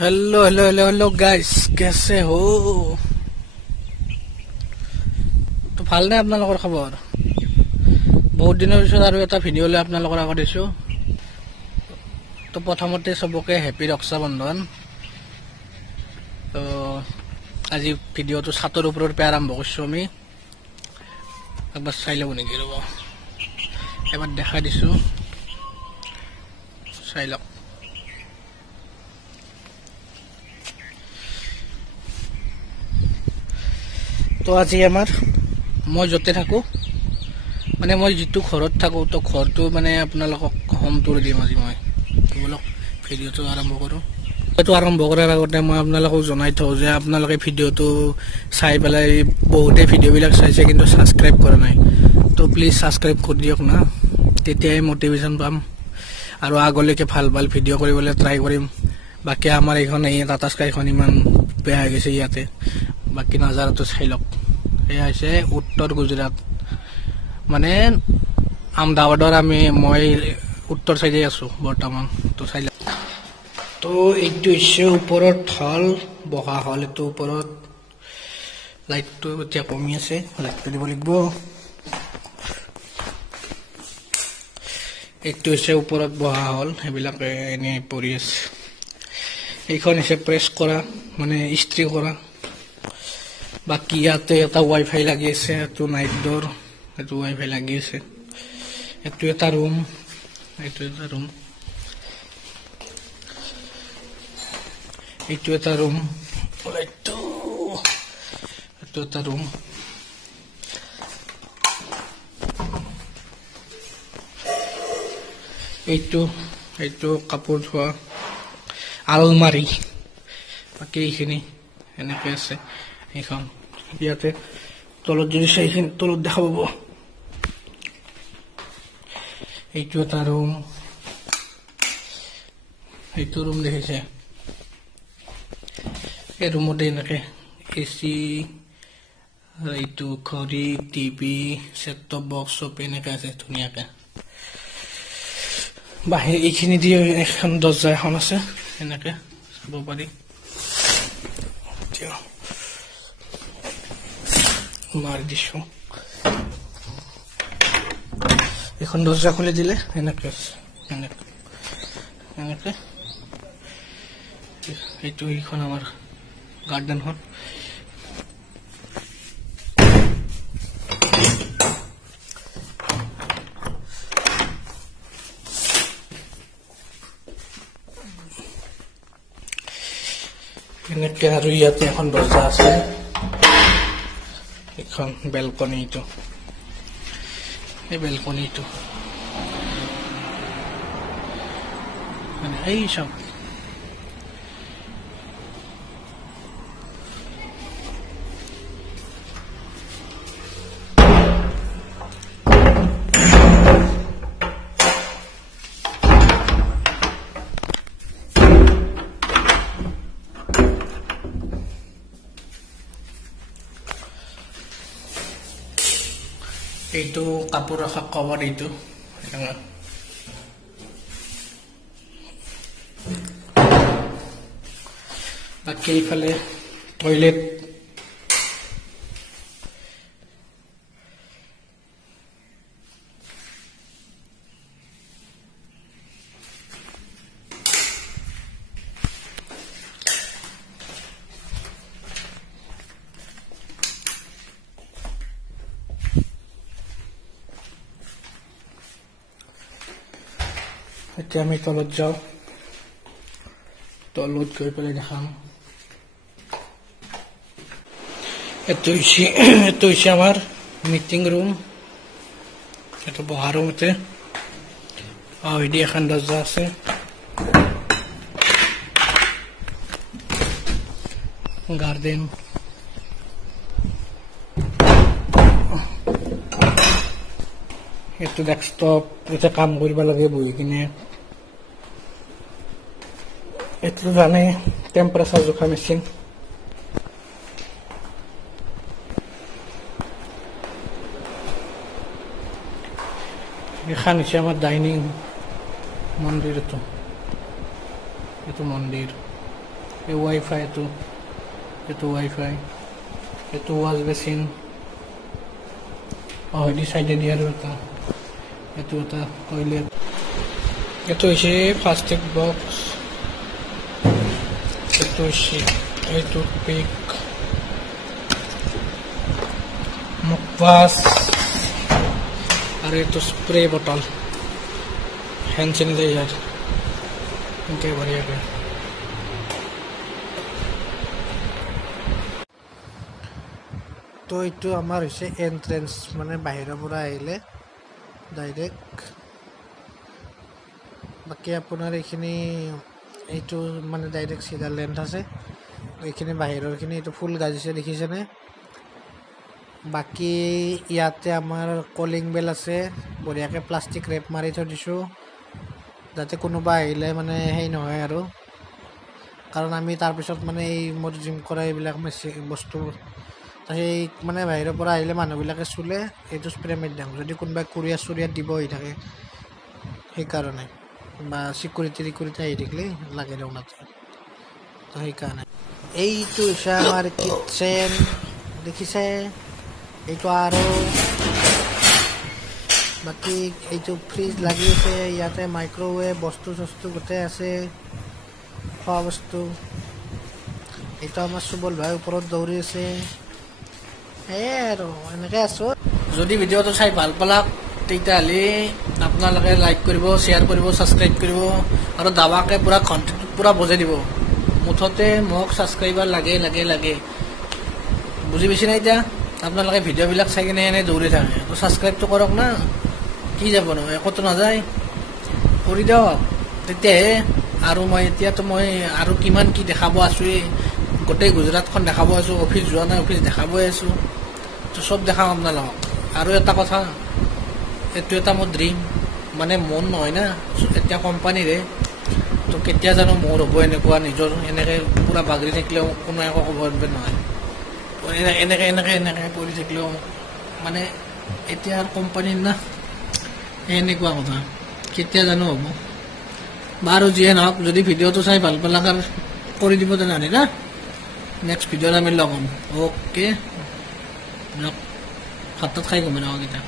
Hello hello hello hello guys, कैसे हो? तो ভালনে আপোনালোকৰ খবৰ? বহুত দিনৰ পিছত আৰু এটা ভিডিঅ' লৈ আপোনালোকৰ আগত আছো। তো প্ৰথমতে সবকে হেপী ৰক্ষা বন্ধন। তো আজি ভিডিঅ'টো ছাতৰ ওপৰৰ পৰা আৰম্ভ কৰিছো আমি। একবাৰ চাই লব নেকি ৰব, এবাৰ দেখাই দিছো, চাই লওক। তো আজি আমাৰ মই য'তে থাকো, মানে মই যিটো ঘৰত থাকো, তো ঘৰটো মানে আপোনালোকক হোম টুৰ দিম আজি মই। বলক ভিডিঅ'টো আৰম্ভ কৰোঁ। ভিডিঅ'টো আৰম্ভ কৰাৰ আগতে মই আপোনালোকক জনাই থওঁ যে আপোনালোকে ভিডিঅ'টো চাই পেলাই বহুতে ভিডিঅ'বিলাক চাইছে কিন্তু ছাবস্ক্ৰাইব কৰা নাই। তো প্লিজ ছাবস্ক্ৰাইব কৰি দিয়ক না, তেতিয়াই মটিভেশ্যন পাম আৰু আগলৈকে ভাল ভাল ভিডিঅ' কৰিবলৈ ট্ৰাই কৰিম। বাকী আমাৰ এইখন এই টাটা স্কাইখন ইমান বেয়া হৈ গৈছে ইয়াতে, বাকী নাজাৰাটো চাই লওক। এয়া হৈছে উত্তৰ গুজৰাট, মানে আহমেদাবাদৰ মই উত্তৰ চাইডে আছো বৰ্তমান। তো চাই লওক। তো এইটো হৈছে ওপৰত হল, বহা হল। এইটো ওপৰত লাইটটো এতিয়া কমি আছে, লাইটটো দিব লাগিব। এইটো হৈছে ওপৰত বহা হল, সেইবিলাক এনেই পৰি আছে। এইখন হৈছে প্ৰেছ কৰা, মানে ইস্ত্ৰি কৰা। বাকী ইয়াতে এটা ৱাইফাই লাগি আছে, এইটো নাইট ডোৰ, এইটো ৱাইফাই লাগি আছে। এইটো এটা ৰুম, এইটো এটা ৰুম, এইটো এটা ৰুম, এইটো এটা ৰুম। এইটো কাপোৰ ধোৱা আলমাৰি। বাকী এইখিনি এনেকে আছে। এইখন ইয়াতে তলত যদি সেইখিনি তলত দেখা পাব। এইটো এটা ৰুম, এইটো ৰুম দেখিছে। এই ৰুমতে এনেকে এচি, এইটো ঘড়ী, টিভি, ছেটটপ বক্স চব এনেকে আছে ধুনীয়াকে। বাহিৰ এইখিনি দিয়ে এখন দৰ্জা এখন আছে, এনেকে চাব পাৰি। মাৰি দিছো, এখন দৰ্জা খুলি দিলে এনেকে আছে, এনেকে। এইটো এইখন আমাৰ গাৰ্ডেনখন। এনেকে আৰু ইয়াতে এখন দৰ্জা আছে, এখন বেলকনিটো, এই বেলকনিটো মানে এই সব। এইটো কাপোৰ ৰখা কভাৰ, এইটো বাকী এইফালে টয়লেট। এতিয়া আমি তলত যাওঁ, তলত গৈ পেলাই দেখাম। এইটো হৈছে আমাৰ মিটিং ৰুম, এইটো বহা ৰুমতে। এদি এখন দৰ্জা আছে, গাৰ্ডেন। এইটো ডেস্কটপ, এতিয়া কাম কৰিব লাগে বহি কিনে। এইটো জানে টেম্পাৰেচাৰ জোখা মেচিন। এখন হৈছে আমাৰ ডাইনিং মন্দিৰ, এইটো মন্দিৰ। এই ৱাইফাই এইটো ৱাইফাই, এইটো ৱাছ বেচিন, হয়দি চাইডেদি আৰু এটা, এইটো এটা টয়লেট, এইটো হৈছে ফাৰ্ষ্ট এড বক্স, এইটো হৈছে এই টুথপিক, মুখৱাছ আৰু এইটো স্প্ৰে বটল, হেণ্ড চেনিটাইজাৰ এনেকৈ বঢ়িয়াকৈ। তো এইটো আমাৰ হৈছে এন্ট্ৰেন্স, মানে বাহিৰৰ পৰা আহিলে ডাইৰেক্ট। বাকী আপোনাৰ এইখিনি এইটো মানে ডাইৰেক্ট চিধা লেন্থ আছে, এইখিনি বাহিৰৰখিনি এইটো ফুল গাজিছে দেখিছেনে। বাকী ইয়াতে আমাৰ কলিং বেল আছে, বঢ়িয়াকৈ প্লাষ্টিক ৰেপ মাৰি থৈ দিছোঁ যাতে কোনোবা আহিলে মানে সেই নহয় আৰু, কাৰণ আমি তাৰপিছত মানে এই মোৰ জিম কৰা এইবিলাক বস্তু সেই মানে বাহিৰৰ পৰা আহিলে মানুহবিলাকে চুলে এইটো স্প্ৰে মাৰি দিওঁ, যদি কোনোবাই কুৰিয়াৰ দিব আহি থাকে সেইকাৰণে, বা চিকিউৰিটি আহি থাকিলে লাগে দিওঁ নাতে, তো সেইকাৰণে। এইটো হৈছে আমাৰ কিটচেন দেখিছে, এইটো আৰু বাকী এইটো ফ্ৰিজ লাগি আছে, ইয়াতে মাইক্ৰৱেভ বস্তু চস্তু গোটেই আছে, খোৱা বস্তু। এইটো আমাৰ চুবল ভাই ওপৰত দৌৰি আছে, সেয়াই আৰু এনেকৈ আছোঁ। যদি ভিডিঅ'টো চাই ভাল পালাক তেতিয়াহ'লে আপোনালোকে লাইক কৰিব, শ্বেয়াৰ কৰিব, ছাবস্ক্ৰাইব কৰিব আৰু দাবাকে পূৰা ঘণ্টাটো পূৰা বজাই দিব। মুঠতে মোক ছাবস্ক্ৰাইবাৰ লাগে, বুজি পাইছে না? এতিয়া আপোনালোকে ভিডিঅ'বিলাক চাই কিনে এনেই দৌৰি থাকে, তো ছাবস্ক্ৰাইবটো কৰক না, কি যাব ন, একোতো নাযায়, কৰি দিয়ক তেতিয়াহে। আৰু মই এতিয়াতো আৰু কিমান কি দেখাব আছোঁৱেই, গোটেই গুজৰাটখন দেখাব আছোঁ, অফিচ যোৱা নাই অফিচ দেখাবই আছোঁ, তো চব দেখাম আপোনালোকক। আৰু এটা কথা, এইটো এটা মোৰ ড্ৰিম, মানে মন নহয় না, এতিয়া কোম্পানীৰে, তো কেতিয়া জানো মোৰ হ'ব এনেকুৱা নিজৰ, এনেকৈ পূৰা বাগৰি থাকিলেও কোনো একো ক'ব নহয়, এনেকৈ পৰি থাকিলেও মানে এতিয়া আৰু কোম্পানীৰ না, এনেকুৱা কথা কেতিয়া জানো হ'ব। বাৰু যিয়ে নহওক, যদি ভিডিঅ'টো চাই ভাল পালাক আৰু কৰি দিব তেনেহ'লে না, নেক্সট ভিডিঅ'ত আমি লগ হ'ম। অ'কে, ভাত তাত খাই গম নাপাওঁ কেতিয়া।